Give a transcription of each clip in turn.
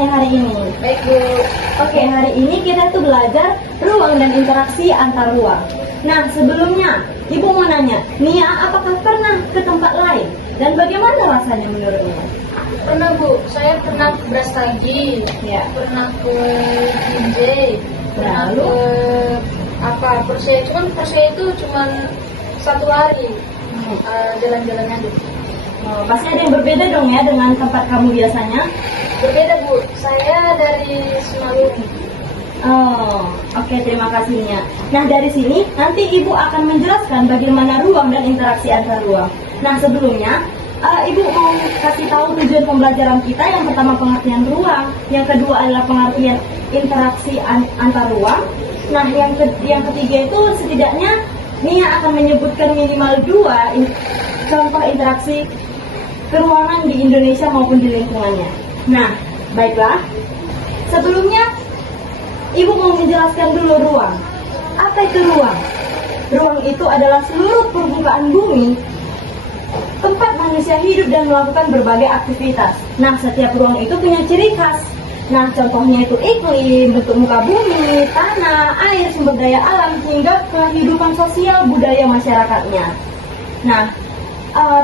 pada hari ini? Baik, Bu. Oke, hari ini kita tuh belajar ruang dan interaksi antar ruang. Nah, sebelumnya Ibu mau nanya, Nia apakah pernah ke tempat lain? Dan bagaimana rasanya menurutmu? Pernah, Bu. Saya pernah ke Brastagi, Ya. pernah ke Jinjai, pernah Lalu? ke Persei. Cuman Persei itu cuman 1 hari jalan-jalannya gitu. Oh, pasti ada yang berbeda dong ya dengan tempat kamu biasanya? Berbeda, Bu. Saya dari Simalungun. Oh, oke, terima kasih Nia. Nah, dari sini nanti Ibu akan menjelaskan bagaimana ruang dan interaksi antar ruang. Nah, sebelumnya Ibu mau kasih tahu tujuan pembelajaran kita. Yang pertama pengertian ruang, yang kedua adalah pengertian interaksi antar ruang. Nah, yang ketiga itu setidaknya Nia akan menyebutkan minimal 2 contoh interaksi keruangan di Indonesia maupun di lingkungannya. Nah, baiklah. Sebelumnya Ibu mau menjelaskan dulu ruang. Apa itu ruang? Ruang itu adalah seluruh permukaan bumi tempat manusia hidup dan melakukan berbagai aktivitas. Nah, setiap ruang itu punya ciri khas. Nah, contohnya itu iklim, bentuk muka bumi, tanah, air, sumber daya alam, hingga kehidupan sosial budaya masyarakatnya. Nah,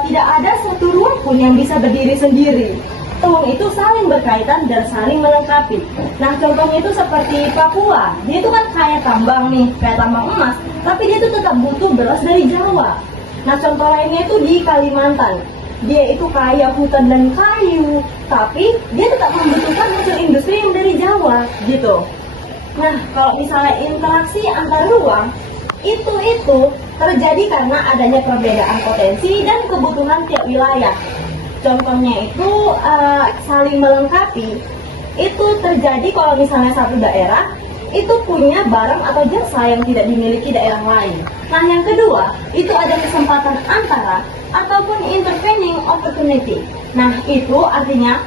tidak ada satu ruang pun yang bisa berdiri sendiri. Ruang itu saling berkaitan dan saling melengkapi. Nah, contohnya itu seperti Papua. Dia itu kan kayak tambang nih, kayak tambang emas, tapi dia itu tetap butuh beras dari Jawa. Nah, contoh lainnya itu di Kalimantan. Dia itu kaya hutan dan kayu, tapi dia tetap membutuhkan hasil industri yang dari Jawa, gitu. Nah, kalau misalnya interaksi antar ruang, itu terjadi karena adanya perbedaan potensi dan kebutuhan tiap wilayah. Contohnya itu saling melengkapi. Itu terjadi kalau misalnya satu daerah itu punya barang atau jasa yang tidak dimiliki daerah lain. Nah, yang kedua, itu ada kesempatan antara ataupun intervening opportunity. Nah, itu artinya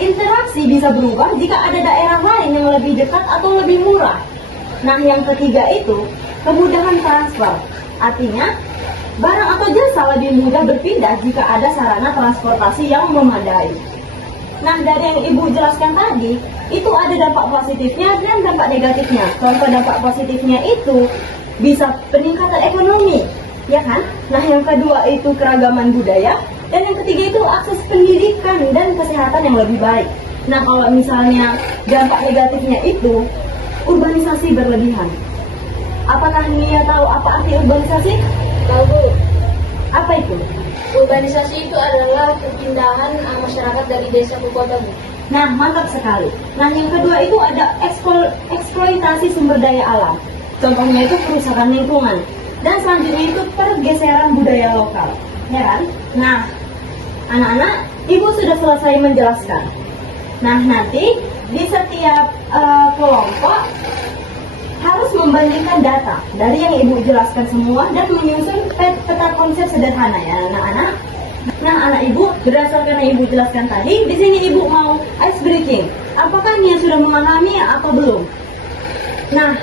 interaksi bisa berubah jika ada daerah lain yang lebih dekat atau lebih murah. Nah, yang ketiga itu kemudahan transfer. Artinya barang atau jasa lebih mudah berpindah jika ada sarana transportasi yang memadai. Nah, dari yang Ibu jelaskan tadi, itu ada dampak positifnya dan dampak negatifnya. Contoh dampak positifnya itu bisa peningkatan ekonomi, ya kan? Nah, yang kedua itu keragaman budaya, dan yang ketiga itu akses pendidikan dan kesehatan yang lebih baik. Nah, kalau misalnya dampak negatifnya itu urbanisasi berlebihan. Apakah Nia tahu apa arti urbanisasi? Tahu, Bu. Apa itu? Urbanisasi itu adalah perpindahan masyarakat dari desa ke kota, Bu. Nah, mantap sekali. Nah, yang kedua itu ada eksploitasi sumber daya alam. Contohnya itu kerusakan lingkungan. Dan selanjutnya itu pergeseran budaya lokal. Ya kan? Nah, anak-anak, Ibu sudah selesai menjelaskan. Nah, nanti di setiap kelompok harus membandingkan data dari yang Ibu jelaskan semua dan menyusun peta konsep sederhana ya anak-anak. Nah, anak Ibu, berdasarkan yang Ibu jelaskan tadi, di sini Ibu mau ice breaking. Apakah Nia sudah memahami atau belum? Nah,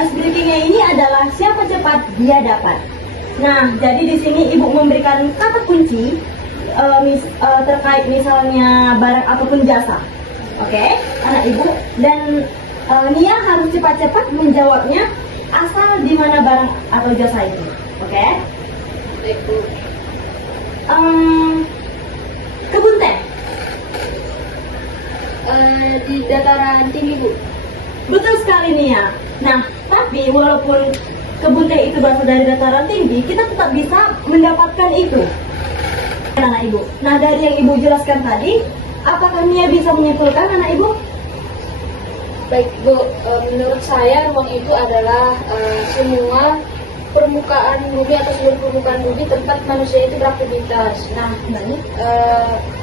ice breakingnya ini adalah siapa cepat dia dapat. Nah, jadi di sini Ibu memberikan kata kunci terkait misalnya barang ataupun jasa. Oke, anak Ibu, dan Nia harus cepat-cepat menjawabnya asal di mana barang atau jasa itu. Oke? Baik, Bu. Kebun teh. Di dataran tinggi, Bu. Betul sekali Nia. Nah, tapi walaupun kebun teh itu berasal dari dataran tinggi, kita tetap bisa mendapatkan itu. Anak Ibu. Nah, dari yang Ibu jelaskan tadi, apakah Nia bisa menyimpulkan anak Ibu? Baik, Bu. Menurut saya ruang itu adalah semua permukaan bumi atau seluruh permukaan bumi tempat manusia itu beraktivitas. Nah,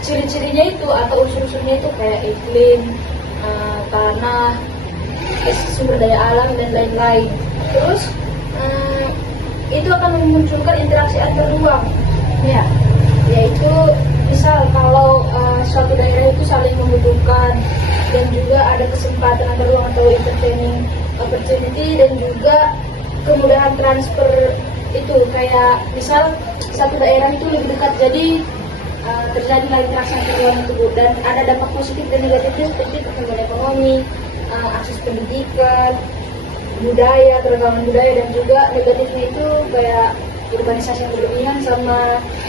ciri-cirinya itu atau unsur-unsurnya itu kayak iklim, tanah, sumber daya alam dan lain-lain. Terus itu akan memunculkan interaksi antar ruang. Ya. Yaitu misal kalau suatu daerah itu saling membutuhkan dan juga ada kesempatan antar ruang atau intervening opportunity dan juga kemudahan transfer itu kayak misal satu daerah itu lebih dekat jadi terjadilah interaksi antar ruang itu Bu. Dan ada dampak positif dan negatifnya seperti pertumbuhan ekonomi, akses pendidikan, budaya, keragaman budaya, dan juga negatifnya itu kayak urbanisasi yang berlebihan sama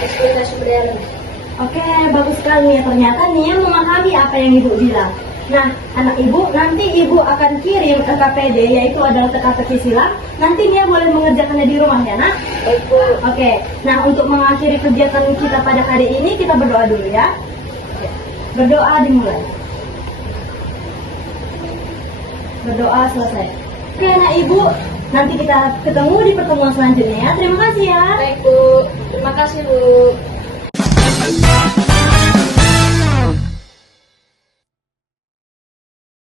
eksploitasi sumber daya alam. Oke, bagus sekali nih. Ternyata Nia memahami apa yang Ibu bilang. Nah, anak Ibu, nanti Ibu akan kirim ke KPD, yaitu adalah teka-teki silang. Nanti Nia boleh mengerjakannya di rumah ya, nak? Baik Bu. Oke, nah untuk mengakhiri kegiatan kita pada hari ini, kita berdoa dulu ya. Berdoa dimulai. Berdoa selesai. Oke, nah Ibu, nanti kita ketemu di pertemuan selanjutnya ya. Terima kasih ya. Baik Bu. Terima kasih Bu.